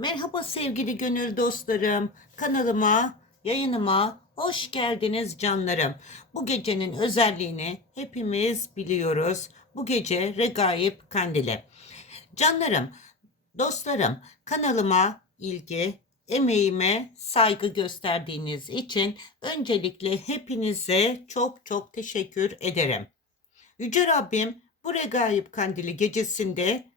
Merhaba sevgili gönül dostlarım. Kanalıma, yayınıma hoş geldiniz canlarım. Bu gecenin özelliğini hepimiz biliyoruz. Bu gece Regaip Kandili. Canlarım, dostlarım kanalıma ilgi, emeğime saygı gösterdiğiniz için öncelikle hepinize çok çok teşekkür ederim. Yüce Rabbim bu Regaip Kandili gecesinde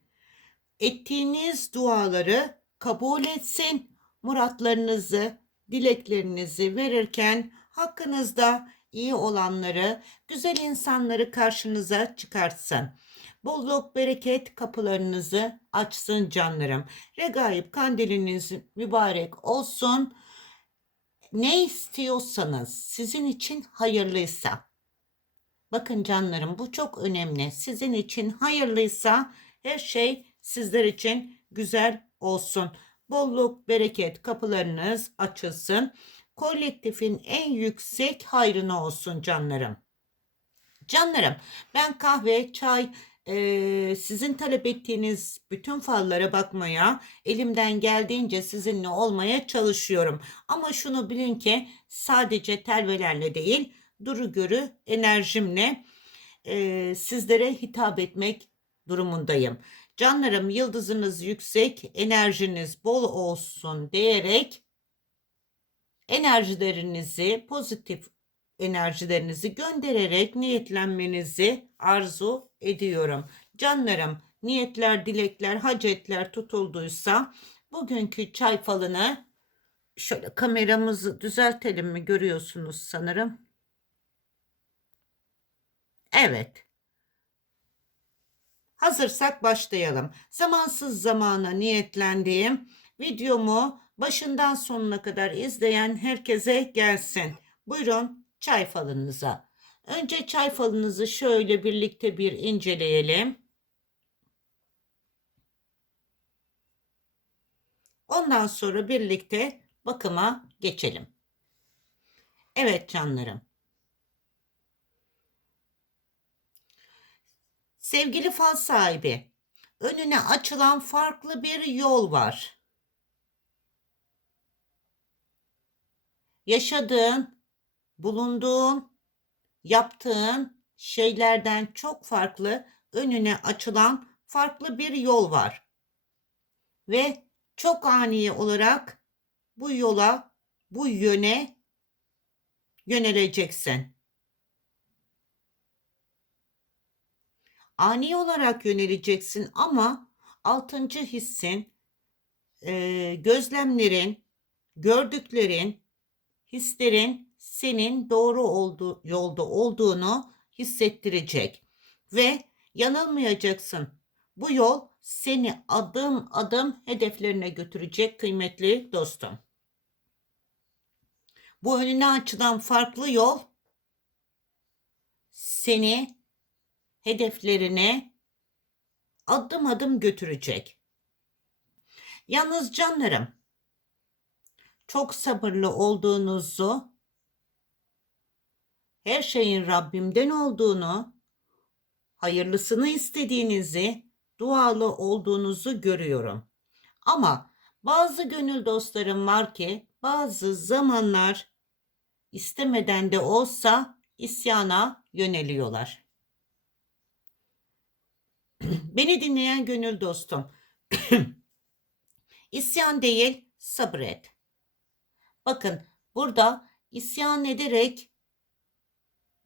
ettiğiniz duaları kabul etsin. Muratlarınızı, dileklerinizi verirken hakkınızda iyi olanları, güzel insanları karşınıza çıkartsın. Bolluk, bereket kapılarınızı açsın canlarım. Regaip kandiliniz mübarek olsun. Ne istiyorsanız sizin için hayırlıysa. Bakın canlarım bu çok önemli. Sizin için hayırlıysa her şey sizler için güzel olsun. Bolluk, bereket kapılarınız açılsın. Kolektifin en yüksek hayrına olsun canlarım. Canlarım ben kahve, çay, eee, sizin talep ettiğiniz bütün fallara bakmaya, elimden geldiğince sizinle olmaya çalışıyorum. Ama şunu bilin ki sadece telvelerle değil, duru görü enerjimle eee, sizlere hitap etmek durumundayım. Canlarım yıldızınız yüksek, enerjiniz bol olsun diyerek enerjilerinizi, pozitif enerjilerinizi göndererek niyetlenmenizi arzu ediyorum. Canlarım, niyetler, dilekler, hacetler tutulduysa bugünkü çay falını şöyle kameramızı düzeltelim mi görüyorsunuz sanırım. Evet. Hazırsak başlayalım. Zamansız zamana niyetlendiğim videomu başından sonuna kadar izleyen herkese gelsin. Buyurun çay falınıza. Önce çay falınızı şöyle birlikte bir inceleyelim. Ondan sonra birlikte bakıma geçelim. Evet canlarım. Sevgili fal sahibi, önüne açılan farklı bir yol var. Yaşadığın, bulunduğun, yaptığın şeylerden çok farklı önüne açılan farklı bir yol var. Ve çok ani olarak bu yola, bu yöne yöneleceksin. Ani olarak yöneleceksin ama altıncı hissin, e, gözlemlerin, gördüklerin, hislerin senin doğru olduğu, yolda olduğunu hissettirecek ve yanılmayacaksın. Bu yol seni adım adım hedeflerine götürecek kıymetli dostum. Bu önüne açılan farklı yol seni hedeflerine adım adım götürecek. Yalnız canlarım, çok sabırlı olduğunuzu, her şeyin Rabbimden olduğunu, hayırlısını istediğinizi, dualı olduğunuzu görüyorum. Ama bazı gönül dostlarım var ki bazı zamanlar istemeden de olsa isyana yöneliyorlar. Beni dinleyen gönül dostum. İsyan değil, sabret. Bakın burada isyan ederek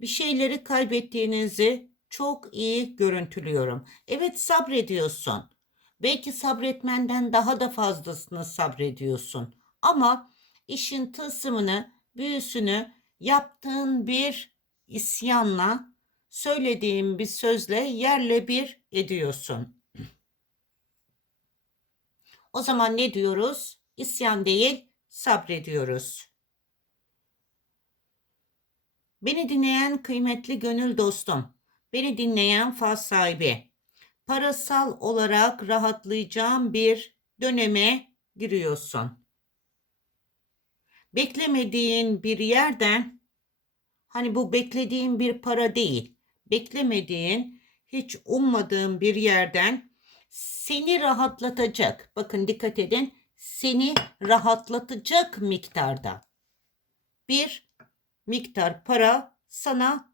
bir şeyleri kaybettiğinizi çok iyi görüntülüyorum. Evet sabrediyorsun. Belki sabretmenden daha da fazlasını sabrediyorsun. Ama işin tılsımını, büyüsünü yaptığın bir isyanla söylediğim bir sözle yerle bir ediyorsun. O zaman ne diyoruz? İsyan değil, sabrediyoruz. Beni dinleyen kıymetli gönül dostum, beni dinleyen faz sahibi, parasal olarak rahatlayacağım bir döneme giriyorsun. Beklemediğin bir yerden, hani bu beklediğin bir para değil, beklemediğin, hiç ummadığın bir yerden seni rahatlatacak. Bakın dikkat edin. seni rahatlatacak miktarda bir miktar para sana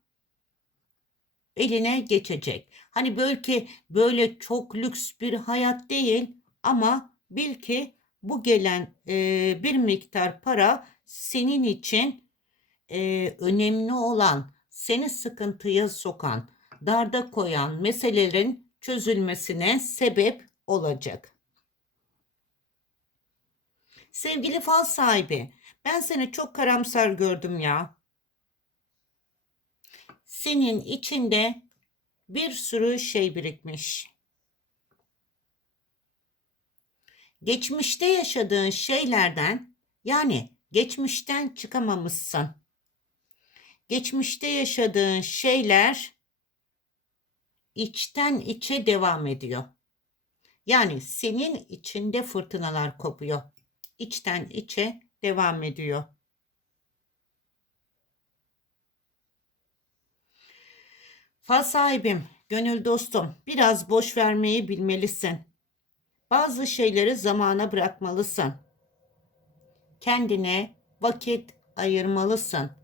eline geçecek. Hani belki böyle çok lüks bir hayat değil ama bil ki bu gelen e, bir miktar para senin için e, önemli olan, seni sıkıntıya sokan, darda koyan meselelerin çözülmesine sebep olacak. Sevgili fal sahibi, ben seni çok karamsar gördüm ya. Senin içinde bir sürü şey birikmiş. Geçmişte yaşadığın şeylerden yani geçmişten çıkamamışsın. Geçmişte yaşadığın şeyler içten içe devam ediyor. Yani senin içinde fırtınalar kopuyor. İçten içe devam ediyor. Fal sahibim, gönül dostum, biraz boş vermeyi bilmelisin. Bazı şeyleri zamana bırakmalısın. Kendine vakit ayırmalısın.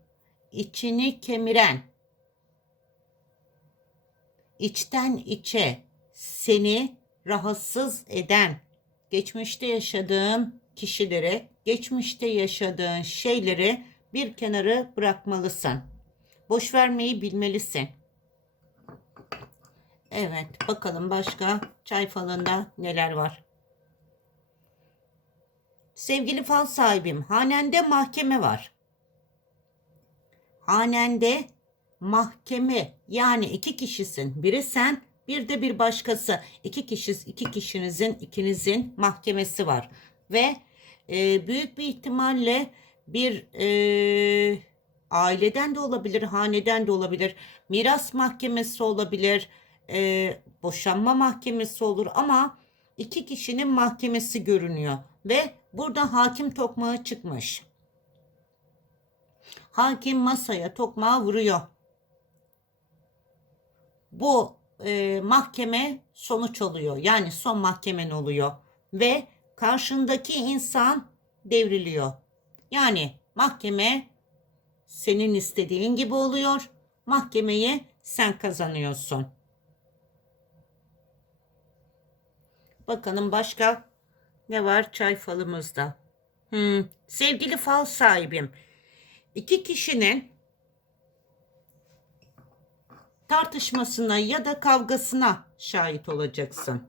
İçini kemiren, içten içe seni rahatsız eden, geçmişte yaşadığın kişileri, geçmişte yaşadığın şeyleri bir kenara bırakmalısın. Boş vermeyi bilmelisin. Evet, bakalım başka çay falında neler var. Sevgili fal sahibim, hanende mahkeme var. Hanende mahkeme yani iki kişisin. Biri sen, bir de bir başkası. İki kişi, iki kişinizin, ikinizin mahkemesi var. Ve e, büyük bir ihtimalle bir e, aileden de olabilir, haneden de olabilir, miras mahkemesi olabilir, e, boşanma mahkemesi olur ama iki kişinin mahkemesi görünüyor ve burada hakim tokmağı çıkmış. Hakim masaya tokmağı vuruyor. Bu e, mahkeme sonuç oluyor. Yani son mahkemen oluyor ve karşındaki insan devriliyor. Yani mahkeme senin istediğin gibi oluyor. Mahkemeyi sen kazanıyorsun. Bakalım başka ne var çay falımızda? Hmm, sevgili fal sahibim. İki kişinin tartışmasına ya da kavgasına şahit olacaksın.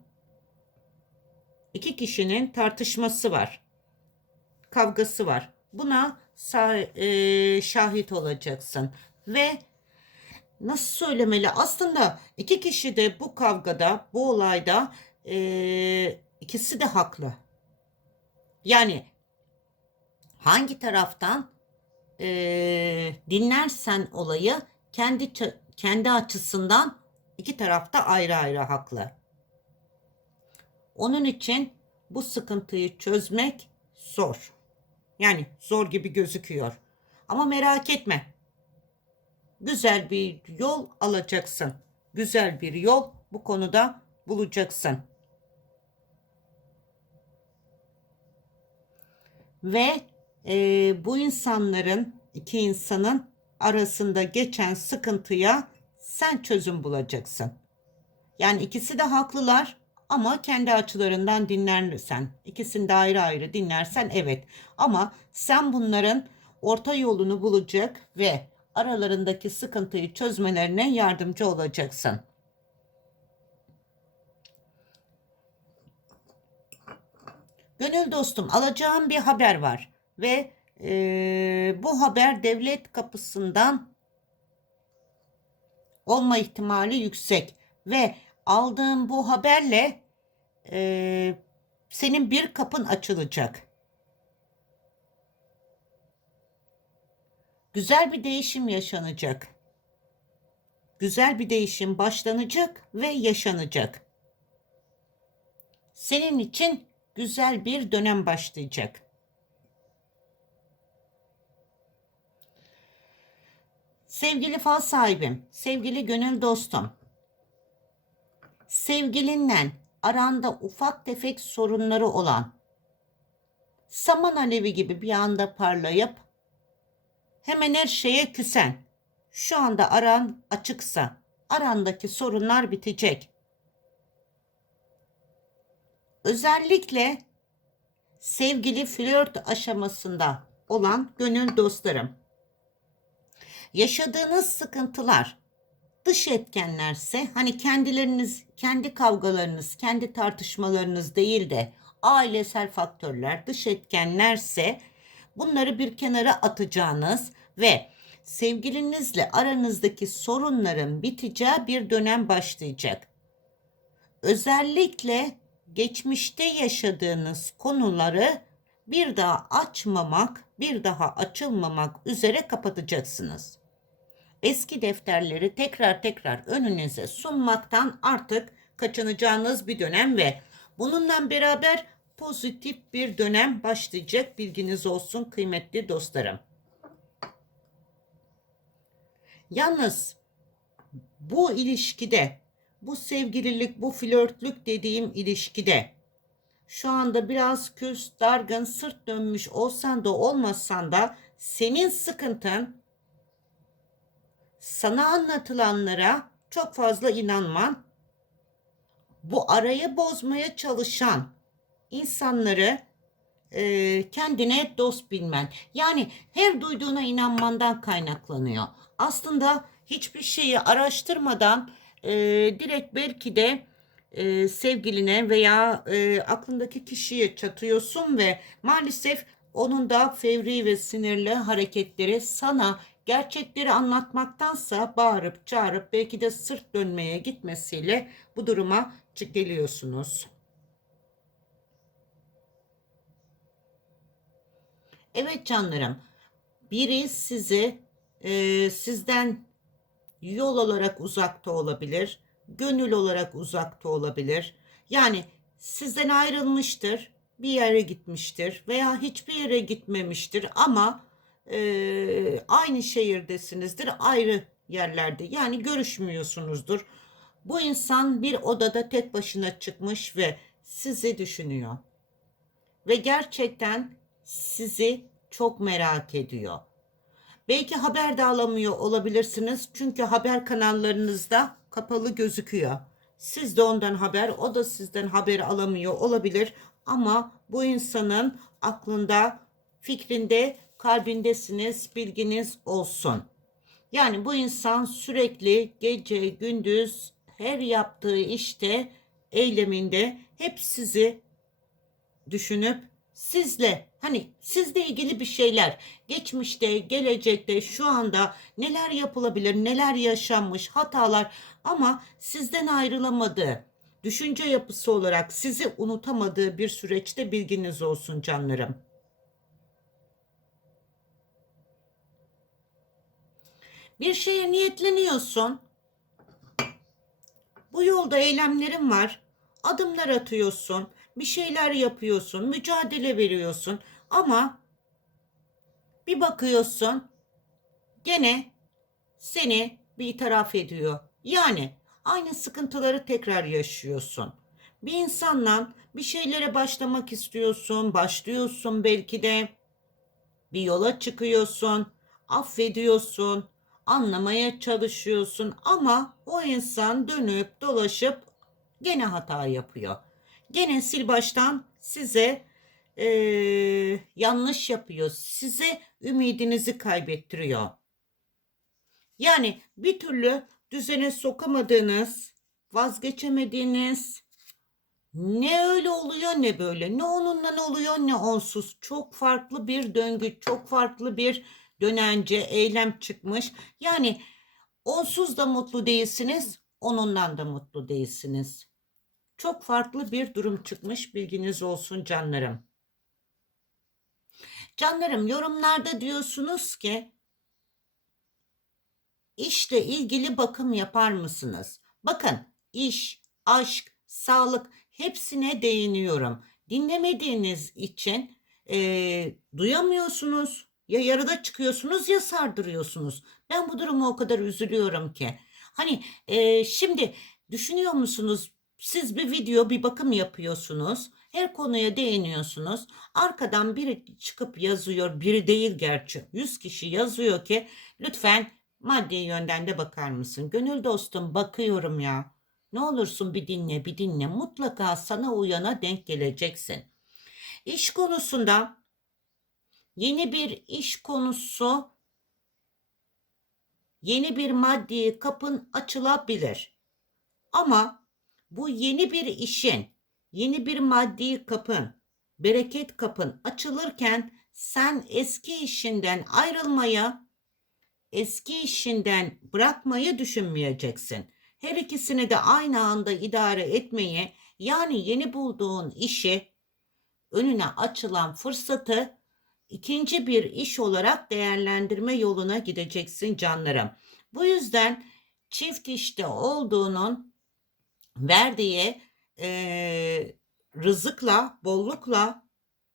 İki kişinin tartışması var. Kavgası var. Buna e, şahit olacaksın. Ve nasıl söylemeli? Aslında iki kişi de bu kavgada, bu olayda e, ikisi de haklı. Yani hangi taraftan e, dinlersen olayı kendi kendi açısından iki tarafta ayrı ayrı haklı. Onun için bu sıkıntıyı çözmek zor. Yani zor gibi gözüküyor. Ama merak etme. Güzel bir yol alacaksın. Güzel bir yol bu konuda bulacaksın. Ve e, bu insanların, iki insanın arasında geçen sıkıntıya sen çözüm bulacaksın. Yani ikisi de haklılar ama kendi açılarından dinlersen, ikisini de ayrı ayrı dinlersen evet. Ama sen bunların orta yolunu bulacak ve aralarındaki sıkıntıyı çözmelerine yardımcı olacaksın. Gönül dostum alacağım bir haber var ve e, bu haber devlet kapısından olma ihtimali yüksek ve aldığım bu haberle e, senin bir kapın açılacak. Güzel bir değişim yaşanacak. Güzel bir değişim başlanacak ve yaşanacak. Senin için güzel bir dönem başlayacak. Sevgili fal sahibim, sevgili gönül dostum. Sevgilinle aranda ufak tefek sorunları olan saman alevi gibi bir anda parlayıp hemen her şeye küsen. Şu anda aran açıksa arandaki sorunlar bitecek. Özellikle sevgili flört aşamasında olan gönül dostlarım. Yaşadığınız sıkıntılar dış etkenlerse hani kendileriniz, kendi kavgalarınız, kendi tartışmalarınız değil de ailesel faktörler, dış etkenlerse bunları bir kenara atacağınız ve sevgilinizle aranızdaki sorunların biteceği bir dönem başlayacak. Özellikle geçmişte yaşadığınız konuları bir daha açmamak, bir daha açılmamak üzere kapatacaksınız. Eski defterleri tekrar tekrar önünüze sunmaktan artık kaçınacağınız bir dönem ve bununla beraber pozitif bir dönem başlayacak bilginiz olsun kıymetli dostlarım. Yalnız bu ilişkide, bu sevgililik, bu flörtlük dediğim ilişkide şu anda biraz küs, dargın, sırt dönmüş olsan da olmasan da senin sıkıntın sana anlatılanlara çok fazla inanman, bu arayı bozmaya çalışan insanları e, kendine dost bilmen. Yani her duyduğuna inanmandan kaynaklanıyor. Aslında hiçbir şeyi araştırmadan e, direkt belki de e, sevgiline veya e, aklındaki kişiye çatıyorsun ve maalesef onun da fevri ve sinirli hareketleri sana gerçekleri anlatmaktansa bağırıp çağırıp belki de sırt dönmeye gitmesiyle bu duruma geliyorsunuz. Evet canlarım, biri sizi e, sizden yol olarak uzakta olabilir, gönül olarak uzakta olabilir. Yani sizden ayrılmıştır, bir yere gitmiştir veya hiçbir yere gitmemiştir ama e, aynı şehirdesinizdir, ayrı yerlerde. Yani görüşmüyorsunuzdur. Bu insan bir odada tek başına çıkmış ve sizi düşünüyor. Ve gerçekten sizi çok merak ediyor. Belki haber de alamıyor olabilirsiniz. Çünkü haber kanallarınızda kapalı gözüküyor. Siz de ondan haber, o da sizden haber alamıyor olabilir. Ama bu insanın aklında, fikrinde, kalbindesiniz, bilginiz olsun. Yani bu insan sürekli gece, gündüz her yaptığı işte, eyleminde hep sizi düşünüp sizle hani sizle ilgili bir şeyler geçmişte, gelecekte, şu anda neler yapılabilir, neler yaşanmış, hatalar ama sizden ayrılamadığı, düşünce yapısı olarak sizi unutamadığı bir süreçte bilginiz olsun canlarım. Bir şeye niyetleniyorsun. Bu yolda eylemlerin var. Adımlar atıyorsun bir şeyler yapıyorsun, mücadele veriyorsun ama bir bakıyorsun gene seni bir taraf ediyor. Yani aynı sıkıntıları tekrar yaşıyorsun. Bir insanla bir şeylere başlamak istiyorsun, başlıyorsun belki de bir yola çıkıyorsun, affediyorsun, anlamaya çalışıyorsun ama o insan dönüp dolaşıp gene hata yapıyor gene sil baştan size e, yanlış yapıyor. Size ümidinizi kaybettiriyor. Yani bir türlü düzene sokamadığınız, vazgeçemediğiniz ne öyle oluyor ne böyle. Ne onunla ne oluyor ne onsuz. Çok farklı bir döngü, çok farklı bir dönence, eylem çıkmış. Yani onsuz da mutlu değilsiniz, onunla da mutlu değilsiniz. Çok farklı bir durum çıkmış bilginiz olsun canlarım. Canlarım yorumlarda diyorsunuz ki işle ilgili bakım yapar mısınız? Bakın iş, aşk, sağlık hepsine değiniyorum. Dinlemediğiniz için e, duyamıyorsunuz. Ya yarıda çıkıyorsunuz ya sardırıyorsunuz. Ben bu duruma o kadar üzülüyorum ki. Hani e, şimdi düşünüyor musunuz siz bir video, bir bakım yapıyorsunuz. Her konuya değiniyorsunuz. Arkadan biri çıkıp yazıyor. Biri değil gerçi. 100 kişi yazıyor ki lütfen maddi yönden de bakar mısın? Gönül dostum bakıyorum ya. Ne olursun bir dinle bir dinle. Mutlaka sana uyana denk geleceksin. İş konusunda yeni bir iş konusu, yeni bir maddi kapın açılabilir. Ama bu yeni bir işin, yeni bir maddi kapın, bereket kapın açılırken sen eski işinden ayrılmaya, eski işinden bırakmayı düşünmeyeceksin. Her ikisini de aynı anda idare etmeyi, yani yeni bulduğun işi, önüne açılan fırsatı ikinci bir iş olarak değerlendirme yoluna gideceksin canlarım. Bu yüzden çift işte olduğunun verdiği eee, rızıkla, bollukla,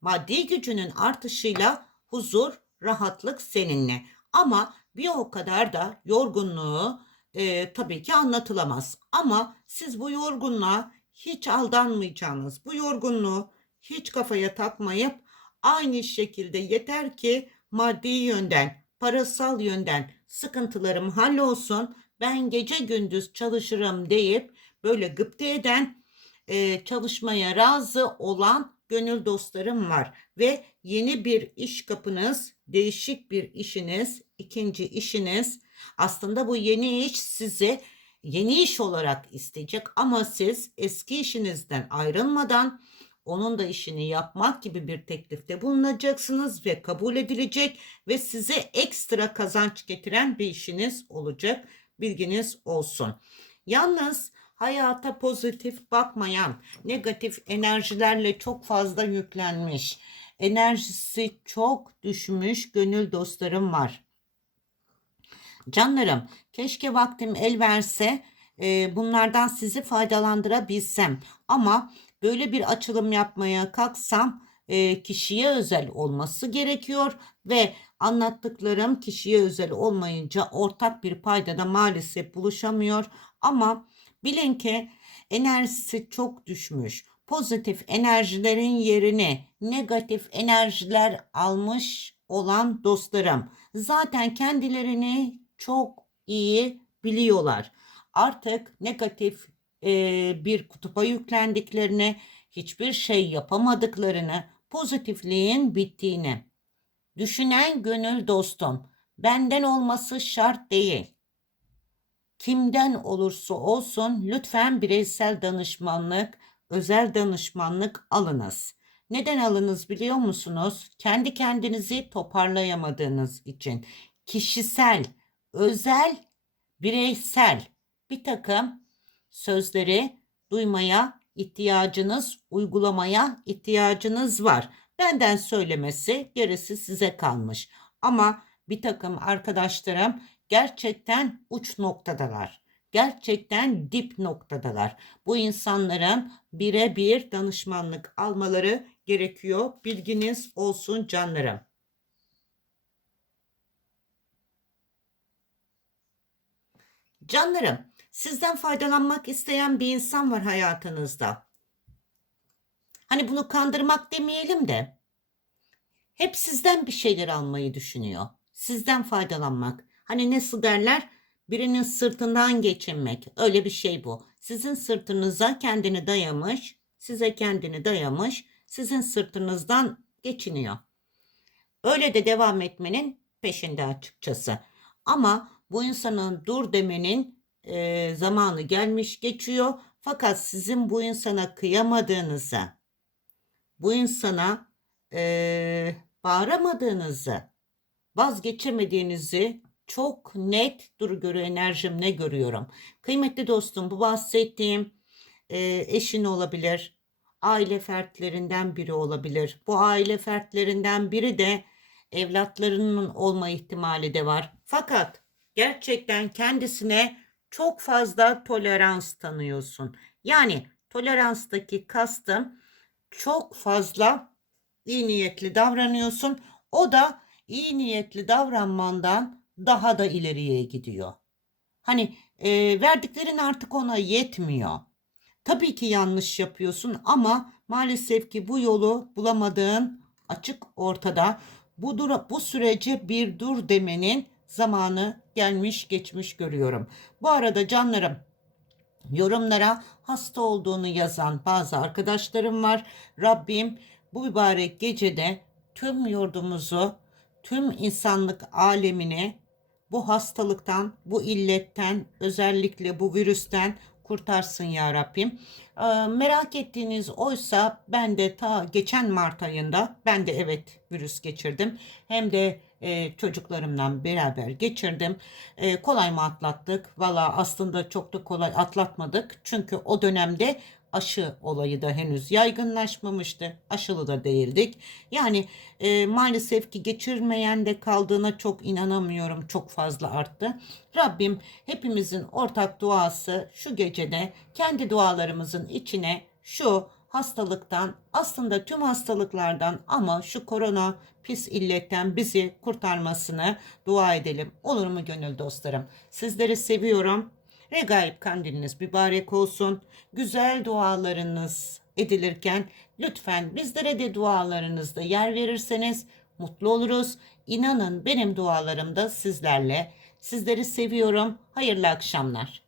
maddi gücünün artışıyla huzur, rahatlık seninle. Ama bir o kadar da yorgunluğu eee, tabii ki anlatılamaz. Ama siz bu yorgunluğa hiç aldanmayacağınız, bu yorgunluğu hiç kafaya takmayıp aynı şekilde yeter ki maddi yönden, parasal yönden sıkıntılarım hallolsun. Ben gece gündüz çalışırım deyip böyle gıpta eden, e, çalışmaya razı olan gönül dostlarım var. Ve yeni bir iş kapınız, değişik bir işiniz, ikinci işiniz. Aslında bu yeni iş sizi yeni iş olarak isteyecek ama siz eski işinizden ayrılmadan onun da işini yapmak gibi bir teklifte bulunacaksınız ve kabul edilecek ve size ekstra kazanç getiren bir işiniz olacak. Bilginiz olsun. Yalnız hayata pozitif bakmayan, negatif enerjilerle çok fazla yüklenmiş, enerjisi çok düşmüş gönül dostlarım var. Canlarım, keşke vaktim el verse e, bunlardan sizi faydalandırabilsem. Ama böyle bir açılım yapmaya kalksam e, kişiye özel olması gerekiyor ve anlattıklarım kişiye özel olmayınca ortak bir paydada maalesef buluşamıyor. Ama bilin ki enerjisi çok düşmüş. Pozitif enerjilerin yerini negatif enerjiler almış olan dostlarım zaten kendilerini çok iyi biliyorlar. Artık negatif e, bir kutupa yüklendiklerini, hiçbir şey yapamadıklarını, pozitifliğin bittiğini. Düşünen gönül dostum, benden olması şart değil. Kimden olursa olsun lütfen bireysel danışmanlık, özel danışmanlık alınız. Neden alınız biliyor musunuz? Kendi kendinizi toparlayamadığınız için. Kişisel, özel, bireysel bir takım sözleri duymaya ihtiyacınız, uygulamaya ihtiyacınız var. Benden söylemesi gerisi size kalmış. Ama bir takım arkadaşlarım gerçekten uç noktadalar. Gerçekten dip noktadalar. Bu insanların birebir danışmanlık almaları gerekiyor. Bilginiz olsun canlarım. Canlarım, sizden faydalanmak isteyen bir insan var hayatınızda. Hani bunu kandırmak demeyelim de hep sizden bir şeyler almayı düşünüyor. Sizden faydalanmak. Hani nasıl derler? Birinin sırtından geçinmek. Öyle bir şey bu. Sizin sırtınıza kendini dayamış, size kendini dayamış, sizin sırtınızdan geçiniyor. Öyle de devam etmenin peşinde açıkçası. Ama bu insanın dur demenin e, zamanı gelmiş geçiyor. Fakat sizin bu insana kıyamadığınızı, bu insana e, bağıramadığınızı, vazgeçemediğinizi çok net dur görü enerjimle görüyorum. Kıymetli dostum bu bahsettiğim e, eşin olabilir, aile fertlerinden biri olabilir. Bu aile fertlerinden biri de evlatlarının olma ihtimali de var. Fakat gerçekten kendisine çok fazla tolerans tanıyorsun. Yani toleranstaki kastım çok fazla iyi niyetli davranıyorsun. O da iyi niyetli davranmandan daha da ileriye gidiyor. Hani e, verdiklerin artık ona yetmiyor. Tabii ki yanlış yapıyorsun ama Maalesef ki bu yolu bulamadığın açık ortada. Bu, dura, bu sürece bir dur demenin zamanı gelmiş geçmiş görüyorum. Bu arada canlarım yorumlara hasta olduğunu yazan bazı arkadaşlarım var. Rabbim bu mübarek gecede tüm yurdumuzu, tüm insanlık alemini bu hastalıktan, bu illetten, özellikle bu virüsten kurtarsın ya Rabbim. Ee, merak ettiğiniz oysa ben de ta geçen Mart ayında ben de evet virüs geçirdim. Hem de e, çocuklarımla beraber geçirdim. E, kolay mı atlattık? Valla aslında çok da kolay atlatmadık. Çünkü o dönemde aşı olayı da henüz yaygınlaşmamıştı. Aşılı da değildik. Yani e, maalesef ki geçirmeyen de kaldığına çok inanamıyorum. Çok fazla arttı. Rabbim hepimizin ortak duası şu gecede kendi dualarımızın içine şu hastalıktan aslında tüm hastalıklardan ama şu korona pis illetten bizi kurtarmasını dua edelim. Olur mu gönül dostlarım? Sizleri seviyorum. Regaib kandiliniz mübarek olsun. Güzel dualarınız edilirken lütfen bizlere de dualarınızda yer verirseniz mutlu oluruz. İnanın benim dualarım da sizlerle. Sizleri seviyorum. Hayırlı akşamlar.